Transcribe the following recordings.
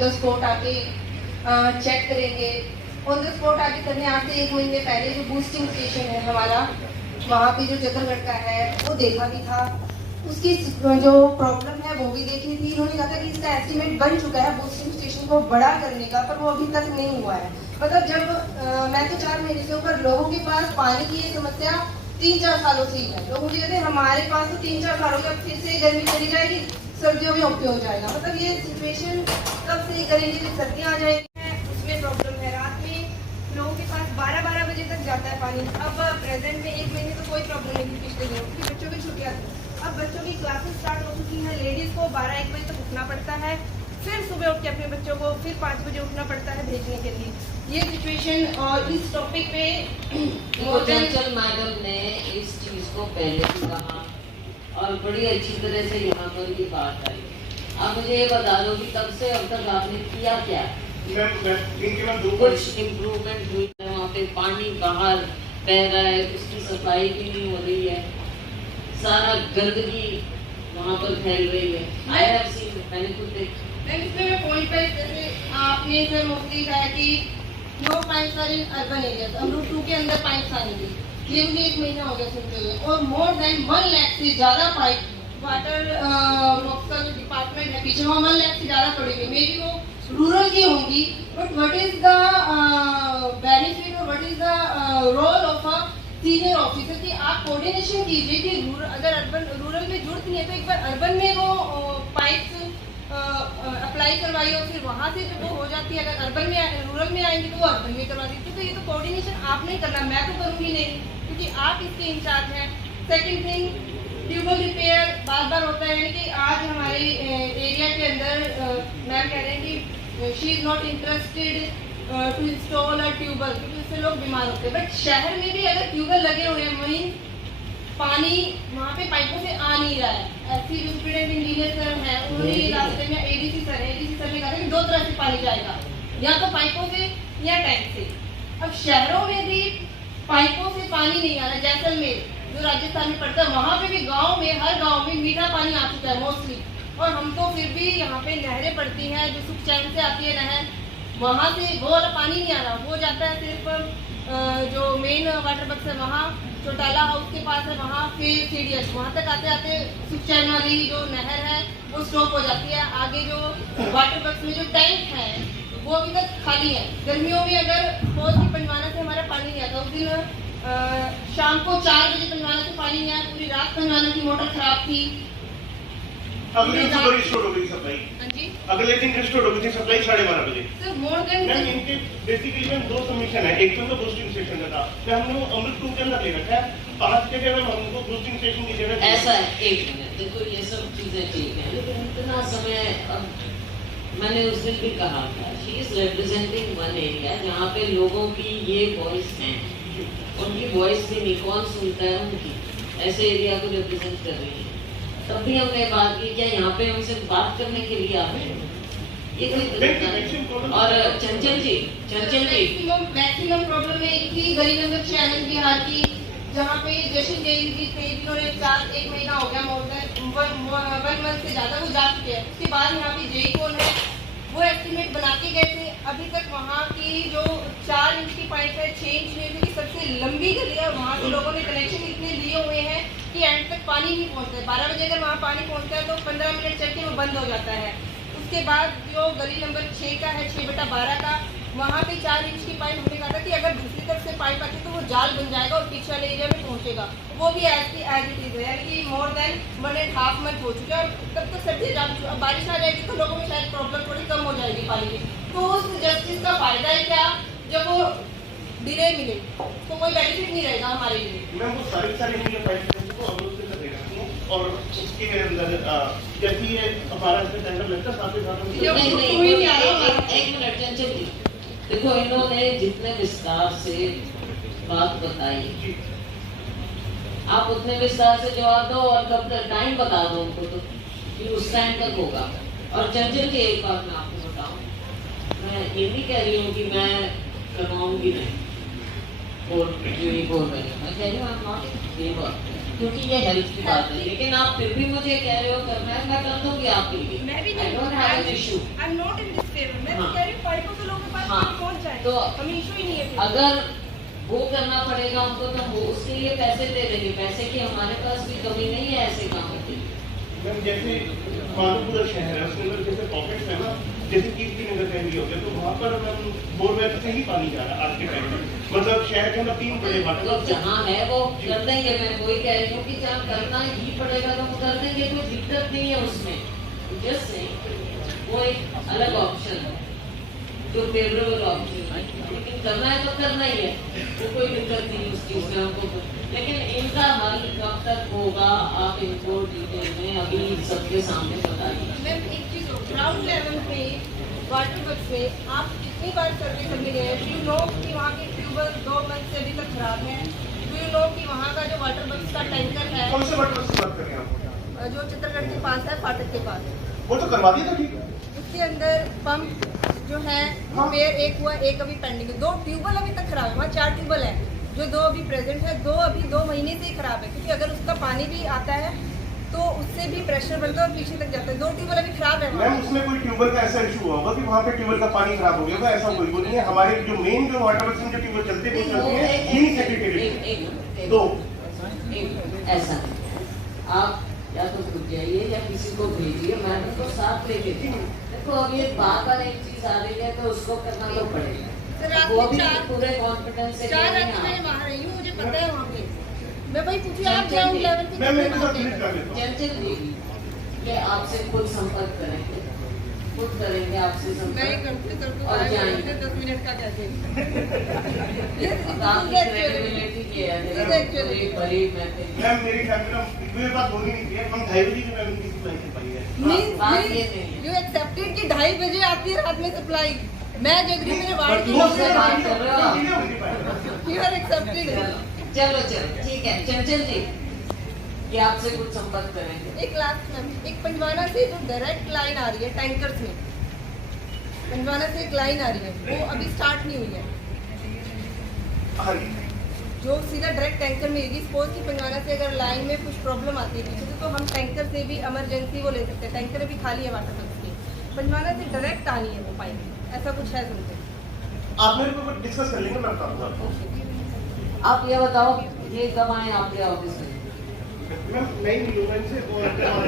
The spot आके check करेंगे। On the spot आके करने आज से 1 महीने पहले जो बूस्टिंग स्टेशन है हमारा, वहाँ पे जो चक्करगढ़ का है वो देखा भी था, उसकी जो प्रॉब्लम है वो भी देखी थी। उन्होंने कहा था कि इसका एस्टीमेट बन चुका है बूस्टिंग स्टेशन को बड़ा करने का, पर वो अभी तक नहीं हुआ है। मतलब जब मैं तो 4 महीने से ऊपर लोगों के पास पानी की ये समस्या 3-4 सालों से ही है। लोग मुझे कहते हैं हमारे पास तो 3-4 सालों के, अब फिर से गर्मी चली जाएगी, सर्दियों में ओके हो जाएगा। मतलब ये सिचुएशन कब सही करेंगे जब सर्दियाँ आ जाएंगी, उसमें प्रॉब्लम है। रात में लोगों के पास 12-12 बजे तक जाता है पानी। अब प्रेजेंट में 1 महीने तो कोई प्रॉब्लम नहीं थी पिछले दिनों की, बच्चों की छुट्टियाँ थी। अब बच्चों की क्लासेस स्टार्ट हो चुकी हैं, लेडीज़ को 12-1 बजे तक उठना पड़ता है, फिर सुबह उठ के अपने बच्चों को फिर 5 बजे उठना पड़ता है भेजने के लिए। ये सिचुएशन और इस टॉपिक पे चंचल मैडम ने इस चीज को पहले भी कहा और बड़ी अच्छी तरह से यहाँ पर भी बात आई। आप मुझे ये बता दो कि तब से अब तक आपने किया क्या? कुछ इम्प्रूवमेंट हुई है? वहाँ पे पानी बाहर बह रहा है, उसकी सफाई भी नहीं हो रही है, सारा गंदगी वहाँ पर फैल रही है। आई हैव सीन, मैंने खुद देखा। इसमें पॉइंट पे जैसे आपने सर मोस्टली कहा कि no pipes are in urban areas, अमरूद 2 के अंदर पाइप्स आएंगे, ये मुझे 1 महीना हो गया सुनते हुए, और मोर देन 1 लाख से ज्यादा पाइप वाटर वर्क्स का जो डिपार्टमेंट है पीछे, वहाँ 1 लाख से ज्यादा पड़ेंगे। मे बी वो रूरल की होंगी, but what is the benefit और what is the role of a senior officer कि आप कोऑर्डिनेशन कीजिए कि अगर अर्बन रूरल में जरूरत नहीं है तो एक बार अर्बन में वो पाइप्स अप्लाई करवाई और फिर वहाँ से जब वो हो जाती है, अगर अर्बन में रूरल में आएंगे तो वो अर्बन में करवा दीजिए। तो ये तो कोऑर्डिनेशन आप नहीं करना, मैं तो करूँगी नहीं क्योंकि आप इसके इंचार्ज हैं। सेकंड थिंग, ट्यूबवेल रिपेयर बार बार होता है, यानी कि आज हमारे एरिया के अंदर मैम कह रहे हैं कि she is not interested to install a tubewell क्योंकि उससे लोग बीमार होते हैं। बट शहर में भी अगर ट्यूबवेल लगे हुए हैं, वहीं पानी वहाँ पे पाइपों से आ नहीं रहा है। ऐसी जो स्टूडेंट इंजीनियर सर हैं उन्होंने ये रास्ते में एडीसी सर ने कहा था कि 2 तरह से पानी जाएगा, या तो पाइपों से या टैंक से। अब शहरों में भी पाइपों से पानी नहीं आ रहा। जैसलमेर जो राजस्थान में पड़ता है वहाँ पे भी गाँव में, हर गाँव में मीठा पानी आ चुका है मोस्टली, और हम तो फिर भी यहाँ पे नहरें पड़ती हैं जो सुख चैन से आती है नहर, वहाँ से वो वाला पानी नहीं आ रहा, वो जाता है सिर्फ जो मेन वाटर बक्स है वहाँ चौटाला हाउस के पास है, वहाँ फिर सीडीएस, वहाँ तक आते आते सुखचैन वाली जो नहर है वो स्टॉप हो जाती है। आगे जो वाटर बक्स में जो टैंक है वो अभी तक खाली है। गर्मियों में अगर बहुत ही पंजवाना से हमारा पानी नहीं आता, उस दिन शाम को 4 बजे पंजवाना से पानी नहीं आया, पूरी रात पंजवाना की मोटर खराब थी। अगले दिन रिस्टोर हो गई सप्लाई। हाँ जी, अगले दिन रिस्टोर हो गई थी सप्लाई 12:30 बजे। सर मोर देन इनके बेसिकली में 2 सबमिशन है। एक तो बूस्टिंग स्टेशन का था, तो हमने अमृत 2 के अंदर ले रखा है, 5 के जगह हमको बूस्टिंग स्टेशन की जगह ऐसा है। 1 मिनट, देखो ये सब चीजें ठीक है, लेकिन इतना समय, अब मैंने उस दिन भी कहा था, she is representing one area जहाँ पे लोगों की ये वॉइस है, उनकी वॉइस भी नहीं, कौन सुनता है उनकी, ऐसे एरिया को रिप्रेजेंट कर रही है। तब भी हमने बात की, क्या यहाँ पे हमसे बात करने के लिए आए हैं? ये कोई तरीका नहीं। और चंचल जी मैक्सिमम प्रॉब्लम एक थी गरीनगर चैनल बिहार की, जहाँ पे जशन जैन जी थे जिन्होंने 1 महीना हो गया, मोर देन 1 मंथ से ज़्यादा वो जा चुके हैं। उसके बाद यहाँ पे जेई कौन है वो एस्टिमेट बना के गए थे, अभी तक वहाँ की जो 4 इंच की पाइप है 6 इंच में की सबसे लंबी गली है, वहाँ के लोगों ने कनेक्शन इतने लिए हुए हैं कि एंड तक पानी नहीं पहुँचता है। 12 बजे अगर वहाँ पानी पहुँचता है तो 15 मिनट चल के वो बंद हो जाता है। उसके बाद जो गली नंबर 6 का है 6/12 का, वहाँ पे 4 इंच की पाइप हमने कहा था कि अगर दूसरी तरफ से पाइप आती तो वो जाल बन जाएगा और पीछे वाले एरिया में पहुँचेगा, वो भी एज इट इज है, यानी कि मोर देन 1.5 मंथ हो चुका है। और तब तक सर्दी अब बारिश आ जाएगी तो लोगों में शायद प्रॉब्लम थोड़ी कम हो जाएगी पानी की। तो उस जस्टिस का फायदा है क्या जब वो डिले मिले तो कोई बेनिफिट नहीं रहेगा हमारे लिए। मैं वो सारी मीडिया पाइप को अमृत से कर देगा और उसके अंदर जब ये 12 का टेंडर लगता साथ ही साथ एक मिनट चंचल जी, देखो इन्होंने जितने विस्तार से बात बताई, आप उतने विस्तार से जवाब दो और कब तक टाइम बता दो उनको, तो कि उस टाइम तक होगा। और चंचल जी एक बात मैं आपको बताऊं, मैं ये नहीं कह रही हूँ कि मैं करवाऊंगी नहीं, मैं कह रही हूँ क्योंकि ये हेल्थ की बात है, लेकिन आप फिर भी मुझे कह रहे हो करना है, मैं कर दूंगी आपके लिए। मैं भी I don't have an issue. I am not in this favour. मैं हाँ। कह रही हूँ पाइपों के लोगों के पास हाँ। पहुंच जाए तो हमें इशू ही नहीं है फिर। अगर वो करना पड़ेगा उनको तो वो उसके लिए पैसे दे देंगे। पैसे की हमारे पास भी कमी नहीं है ऐसे कामों की। मैम जैसे माधोपुर शहर है उसके अंदर जैसे पॉकेट्स है ना, जैसे कीर्ति नगर का एरिया हो गया, तो वहाँ पर मैम बोरवेल से ही पानी जा रहा है आज के टाइम में। मतलब शहर के अंदर 3 बड़े तो वाटर जहाँ है वो कर देंगे। मैं वही कह रही हूँ कि जहाँ करना ही पड़ेगा तो वो कर देंगे, कोई दिक्कत नहीं है उसमें। जस्ट वो एक अलग ऑप्शन है जो फेवरेबल ऑप्शन है, लेकिन करना है तो करना ही है, वो कोई दिक्कत नहीं उस चीज में हमको। लेकिन इनका हल कब तक होगा आप इनको डिटेल में अभी सबके सामने बता दीजिए। मैम एक चीज ग्राउंड लेवल पे वाटर वर्क्स में आप कितनी बार सर्वे करने गए हैं? डू यू नो कि वहाँ के ट्यूबवेल 2 मंथ से अभी तक खराब है? डू यू नो कि वहाँ का जो वाटर वर्क्स का टैंकर है कौन से वाटर से बात कर रहे हैं आप? जो चित्रगढ़ के पास है, फाटक के पास, वो तो करवा दिया था ठीक है। उसके अंदर पंप जो है रिपेयर एक हुआ, एक अभी पेंडिंग है। 2 ट्यूबवेल अभी तक खराब है। वहाँ 4 ट्यूबवेल है जो 2 अभी प्रेजेंट है, 2 अभी 2 महीने से ही खराब है, क्योंकि अगर उसका पानी भी आता है तो उससे भी प्रेशर बढ़ता है और पीछे तक जाता है। 2 ट्यूबवेल अभी खराब है वहाँ। मैम उसमें कोई ट्यूबवेल का ऐसा इशू हुआ होगा कि वहाँ पे ट्यूबवेल का पानी खराब हो गया होगा, ऐसा कोई नहीं है। हमारे जो मेन जो वाटर वर्क्स में जो ट्यूबवेल चलते हैं वो चलते हैं मिनी सेक्रेटरी। तो ऐसा आप या तो खुद जाइए या किसी को भेजिए, मैं तो साथ लेके देखो। अब ये बार बार एक चीज आ रही है तो उसको करना तो पड़ेगा। सर, रात वो में भी 4 पूरे कॉन्फिडेंस से 4 कह रहे रात हैं में आप। वहाँ रही हूँ, मुझे पता है वहाँ पे। मैं वही पूछी आप चंचल ग्राउंड जी, लेवल पे मैं कितने मेरे साथ वहाँ विजिट पे? कर लेता हूँ। चंचल जी के आपसे खुद संपर्क करेंगे, खुद करेंगे आपसे मैं संपर्क करते सर तो और आए जाएंगे। बोलते 10 मिनट का कैसे? आपकी क्रेडिबिलिटी की है, ये actually- कोई बड़ी मैं मैम मेरी फैमिली में ये बात होनी नहीं चाहिए। हम 2:30 बजे की मैम की सप्लाई से पाई है। बात ये नहीं है। यू एक्सेप्टेड कि 2:30 बजे आती है रात में सप्लाई। मैं जगरी मेरे वार्ड की वो से बात कर रहे हो आप। You are accepted. चलो ठीक है चंचल जी, ये आपसे कुछ संपर्क करेंगे। एक लास्ट मैम, एक पंजवाना से जो डायरेक्ट लाइन आ रही है टैंकर्स में, पंजवाना से एक लाइन आ रही है, वो अभी स्टार्ट नहीं हुई है। हाँ जी। जो सीधा डायरेक्ट टैंकर में होगी। सपोज कि पंजवाना से अगर लाइन में कुछ प्रॉब्लम आती है पीछे से, तो हम टैंकर से भी इमरजेंसी वो ले सकते हैं। टैंकर अभी खाली है वाटर वर्क्स की, पंजवाना से डायरेक्ट आनी है वो पाइप, ऐसा कुछ है सुनते। आप मेरे को डिस्कस कर लेंगे, मैं बताऊंगा आपको। आप ये बताओ ये कब आए आपके ऑफिस में? मैम नहीं मिलूँ मैं इनसे और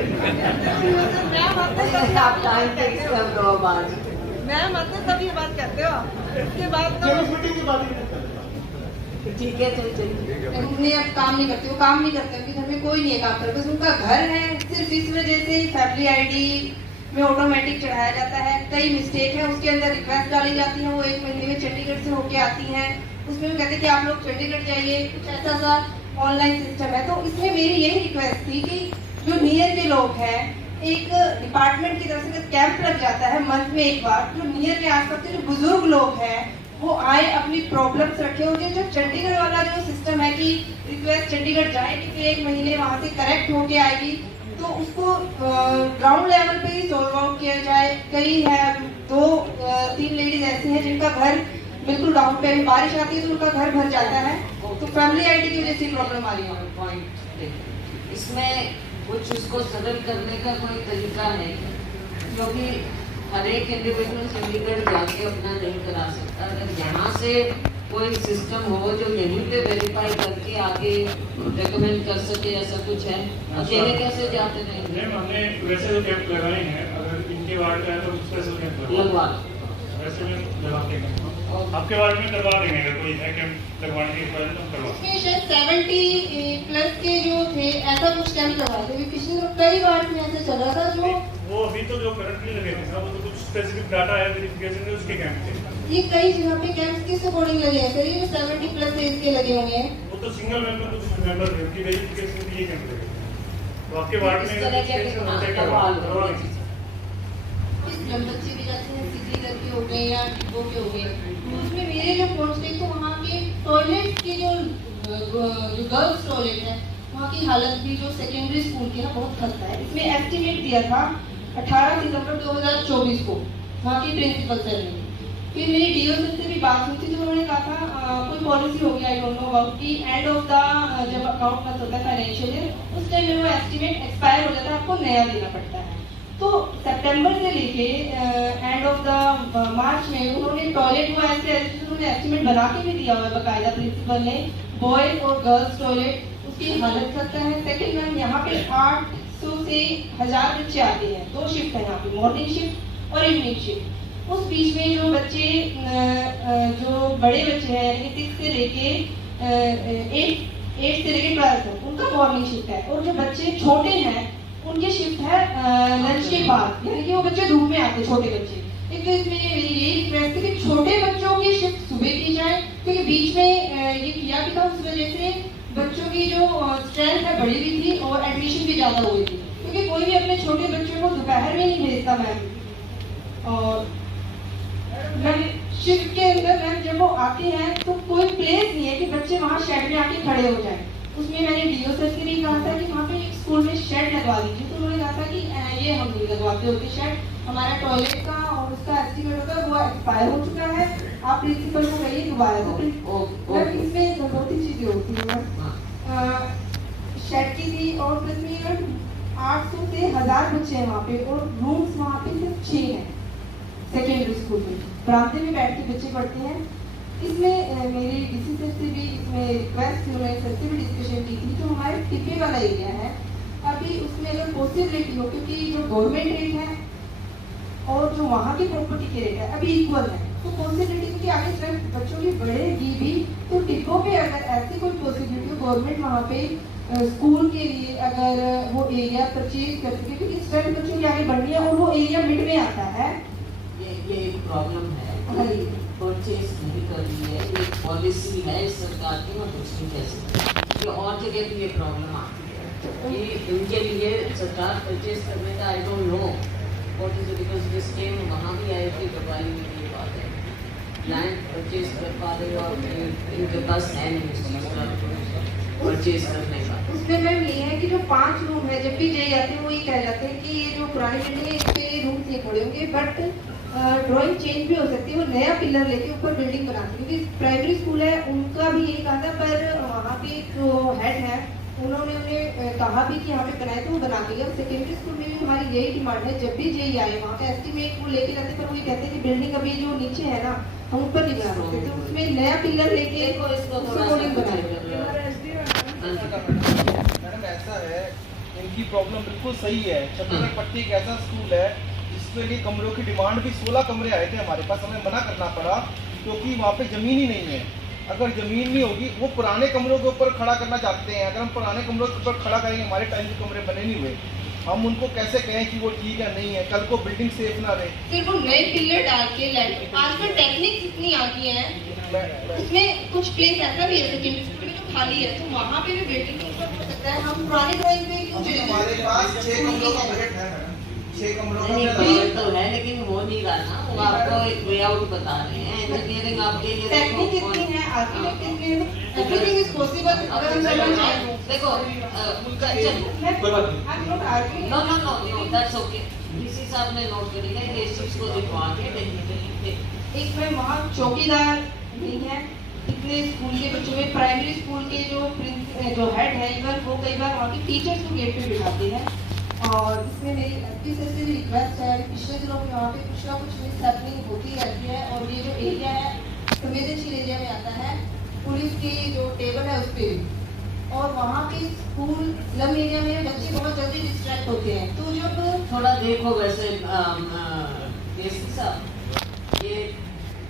मैम आते आप टाइम फिक्स कर दो अब आज। मैम आते तब ये बात करते हो, उसके बाद तो ये इस मीटिंग के बाद ही डिस्कस करेंगे। ठीक है चंचल जी। उन्हें अब काम नहीं करते, वो काम नहीं करते, उनके घर में कोई नहीं है काम करता, बस उनका घर है। सिर्फ इस वजह से फैमिली आईडी में ऑटोमेटिक चढ़ाया जाता है। कई मिस्टेक है, उसके अंदर रिक्वेस्ट डाली जाती है, वो 1 महीने में चंडीगढ़ से होके आती हैं। उसमें वो कहते हैं कि आप लोग चंडीगढ़ जाइए, कुछ ऐसा सा ऑनलाइन सिस्टम है। तो इसमें मेरी यही रिक्वेस्ट थी कि जो नियर के लोग हैं, एक डिपार्टमेंट की तरफ से कैंप लग जाता है मंथ में एक बार, जो नियर के आसपास के जो बुजुर्ग लोग हैं वो आए, अपनी प्रॉब्लम्स रखे होंगे। जो चंडीगढ़ वाला जो सिस्टम है कि रिक्वेस्ट चंडीगढ़ जाएगी, फिर 1 महीने वहाँ से करेक्ट होके आएगी, तो उसको ग्राउंड लेवल पे ही सॉल्व आउट किया जाए। कई है 2-3 लेडीज ऐसी हैं जिनका घर बिल्कुल डाउन पे, अभी बारिश आती है तो उनका घर भर जाता है, तो फैमिली आईडी की वजह से प्रॉब्लम आ रही है। पॉइंट इसमें कुछ उसको सरल करने का कोई तरीका है, क्योंकि हर एक इंडिविजुअल चंडीगढ़ जाके अपना नहीं करा सकता। अगर यहाँ से कोई सिस्टम हो जो यहीं पे वेरीफाई करके आगे रेकमेंड कर सके, ऐसा कुछ है? अकेले कैसे जाते नहीं? मैम हमने वैसे तो कैंप लगाए हैं, अगर इनके वार्ड का है तो स्पेशल कैंप लगवा वैसे में लगा के आपके वार्ड में करवा देंगे, अगर कोई है कैंप लगवाने के बाद तो करवा। इसमें शायद 70 प्लस के जो थे ऐसा कुछ कैंप लगाए थे। पिछले कई बार में ऐसे चल रहा था जो वो अभी तो जो करंटली लगे थे वो तो कुछ स्पेसिफिक डाटा है वेरिफिकेशन में उसके कैंप थे। ये कई जगह पे कैंप्स किस अकॉर्डिंग लगे हैं सर? ये 70 प्लस एज के लगे हुए हैं। वो तो सिंगल मेंबर कुछ मेंबर थे, उनकी वेरिफिकेशन के लिए कैंप लगे। तो आपके वार्ड में इस तरह के भी करवा करवा लो। लीजिए। किस बच्चे भी जाते हैं, सिटी करके हो गए या डिपो के हो गए, तो उसमें मेरे जो पॉइंट्स थे तो वहाँ के टॉयलेट की जो गर्ल्स टॉयलेट है वहाँ की हालत भी जो सेकेंडरी स्कूल की ना बहुत खस्ता है। इसमें एस्टिमेट दिया था 18 सितंबर 2024 को वहाँ की प्रिंसिपल सर ने, फिर मेरी डीओ सर से भी बात हुई थी तो उन्होंने कहा था कोई पॉलिसी होगी, आई डोंट नो अबाउट, कि एंड ऑफ द जब अकाउंट मंथ होता है फाइनेंशियल ईयर उस टाइम में वो एस्टिमेट एक्सपायर हो जाता है, आपको नया देना पड़ता है। तो सितंबर से लेके एंड ऑफ द मार्च में उन्होंने टॉयलेट को ऐसे उन्होंने एस्टिमेट बना के भी दिया हुआ है बकायदा प्रिंसिपल ने, बॉयज और गर्ल्स टॉयलेट उसकी हालत करता है। सेकेंड मैम यहाँ पे 800 से 1000 बच्चे आते हैं, 2 शिफ्ट है यहाँ पे, मॉर्निंग शिफ्ट और इवनिंग शिफ्ट। उस बीच में जो बच्चे जो बड़े बच्चे हैं यानी 6 से लेके 8 से लेके 12 तक उनका मॉर्निंग शिफ्ट है, और जो बच्चे छोटे हैं उनकी शिफ्ट है लंच के बाद, यानी कि वो बच्चे धूप में आते हैं छोटे बच्चे। एक तो इसमें मेरी यही रिक्वेस्ट है कि छोटे बच्चों की शिफ्ट सुबह की जाए, क्योंकि बीच में ये किया भी था, उस वजह से बच्चों की जो स्ट्रेंथ है बढ़ी हुई थी और एडमिशन भी ज़्यादा हुई थी, क्योंकि कोई भी अपने छोटे बच्चों को दोपहर में नहीं भेजता मैम। और मैम शिफ्ट के अंदर मैम जब वो आते हैं तो कोई प्लेस नहीं है कि बच्चे वहाँ शेड में आके खड़े हो जाएं। उसमें मैंने डीओ सर से भी कहा था कि वहाँ पे एक स्कूल में शेड लगवा दीजिए, तो उन्होंने कहा था कि ये हम नहीं लगवाते होते शेड, हमारा टॉयलेट का और उसका एस्टिमेट होता है वो एक्सपायर हो चुका है, आप प्रिंसिपल को कहिए दोबारा से। मैम इसमें 2-3 चीजें होती हैं मैम, शेड की थी और प्लस में 800 से 1000 बच्चे हैं वहाँ पे, और रूम्स वहाँ पे सिर्फ 6 हैं सेकेंडरी स्कूल में, बरामदे में बैठ के बच्चे पढ़ते हैं। इसमें मेरी डीसी सर से भी इसमें रिक्वेस्ट थी, उन्होंने सर से भी डिस्कशन की थी, जो हमारे टिपे वाला एरिया है अभी उसमें अगर पॉसिबिलिटी हो, क्योंकि जो गवर्नमेंट रेट है और जो वहाँ की प्रॉपर्टी के रेट है अभी इक्वल है, तो पॉसिबिलिटी क्योंकि आगे स्ट्रेंथ बच्चों की बढ़ेगी भी, तो टिप्पो पे अगर ऐसी कोई पॉसिबिलिटी हो गवर्नमेंट वहाँ पे स्कूल के लिए अगर वो एरिया परचेज कर सके, क्योंकि स्ट्रेंथ बच्चों की आगे बढ़नी है और वो एरिया मिड में आता है। ये एक प्रॉब्लम है, परचेज नहीं कर रही है, ये पॉलिसी है सरकार की, मैं कुछ नहीं कह सकती। ये और जगह भी ये प्रॉब्लम आती है, ये इनके लिए सरकार परचेज करने का I don't know what is it, because this time वहाँ भी आए थे दवाई में ये बात है, लैंड परचेज कर पा रहे हो और इनके पास है नहीं परचेज करने का। उसमें मैम ये है कि जो 5 रूम है, जब भी जे आते हैं वो ये कह जाते हैं कि ये जो पुरानी बिल्डिंग है इस पे रूम नहीं पड़े होंगे, बट ड्राइंग चेंज भी हो सकती है, वो नया पिलर लेके ऊपर बिल्डिंग बनाती है, क्योंकि प्राइमरी स्कूल है उनका भी यही कहा था, पर वहाँ पे जो हेड है उन्होंने उन्हें कहा भी कि यहाँ पे बनाए तो वो बना देंगे। और सेकेंडरी स्कूल में भी हमारी यही डिमांड है, जब भी जे आए वहाँ पे एस्टिमेट वो लेके जाते, पर वो ये कहते हैं कि बिल्डिंग अभी जो नीचे है ना हम ऊपर नहीं बना सकते, तो उसमें नया पिलर लेके मैडम ऐसा है, इनकी प्रॉब्लम बिल्कुल सही है। छतरपट्टी एक ऐसा स्कूल है जिसके लिए कमरों की डिमांड भी 16 कमरे आए थे हमारे पास, हमें मना करना पड़ा क्योंकि वहाँ पे ज़मीन ही नहीं है। अगर ज़मीन नहीं होगी, वो पुराने कमरों के ऊपर खड़ा करना चाहते हैं, अगर हम पुराने कमरों के ऊपर खड़ा करेंगे, हमारे टाइम के कमरे बने नहीं हुए, हम उनको कैसे कहें कि वो ठीक है नहीं है, कल को बिल्डिंग सेफ ना रहे। सिर्फ वो नए पिलर डाल के आजकल टेक्निक्स इतनी आ गई हैं, उसमें कुछ प्लेस ऐसा भी है सेकेंडरी स्कूल में जो खाली है, तो वहाँ पे भी बिल्डिंग के ऊपर हो सकता है। हम पुराने ड्राइंग में क्यों चले जाएं? हमारे पास 6 कमरों का बजट है, 6 कमरों का बजट तो है, लेकिन हो नहीं रहा ना, वो आपको एक वे आउट बता रहे हैं। इंजीनियरिंग आपके लिए टेक्निक इतनी है, आर्किटेक्ट इतने हैं, एवरीथिंग इज पॉसिबल अगर हम समझ जाएं। देखो no no no no that's okay, DC साहब ने नोट करी है कि इस चीज को दिखवा के टेक्निकली एक में वहाँ चौकीदार नहीं है इतने स्कूल के बच्चों में, प्राइमरी स्कूल के जो हेड है इवन वो कई बार वहाँ के टीचर्स को गेट पे बिठाते हैं। और इसमें मेरी एसपी सर से भी रिक्वेस्ट है, पिछले दिनों में वहाँ पे कुछ ना कुछ मिस हैपनिंग होती रहती है, और ये जो एरिया है संवेदनशील एरिया में आता है, पुलिस की जो टेबल है उस पर भी, और वहाँ पे स्कूल लम एरिया में बच्चे बहुत जल्दी डिस्ट्रैक्ट होते हैं, तो जब थोड़ा देखो वैसे डीसी साहब ये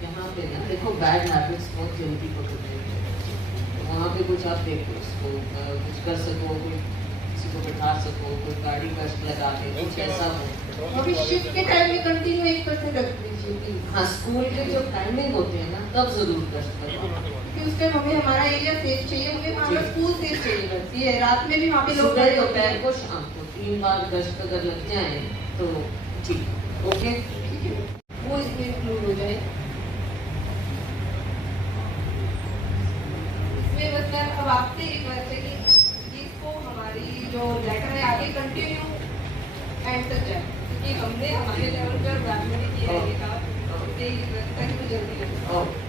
यहाँ पे ना देखो बैड हैबिट्स बहुत जल्दी पकड़ते हैं, वहाँ पे कुछ आप देखो उसको कुछ कर सको, किसी को बैठा सको, कोई गाड़ी गश्त लगा के कुछ ऐसा हो। अभी शिफ्ट के टाइम में कंटिन्यू 1% रख दीजिए। हाँ, स्कूल के जो टाइमिंग होते हैं ना तब जरूर गश्त करो, क्योंकि उस टाइम हमें हमारा एरिया सेफ चाहिए, हमें हमारा स्कूल सेफ चाहिए, बस ये रात में भी वहाँ पे लोग सुबह दोपहर को शाम को 3 बार गश्त अगर लग जाए तो ठीक, ओके वो इसमें इंक्लूड हो जाए। इसमें बस मैं अब आपसे रिक्वेस्ट है कि इसको हमारी जो लेटर है आगे कंटिन्यू एंड तक जाए, क्योंकि हमने हमारे लेवल पर प्राइमरी किया है ये काम, यही रिक्वेस्ट है कि वो जल्दी हो। ओके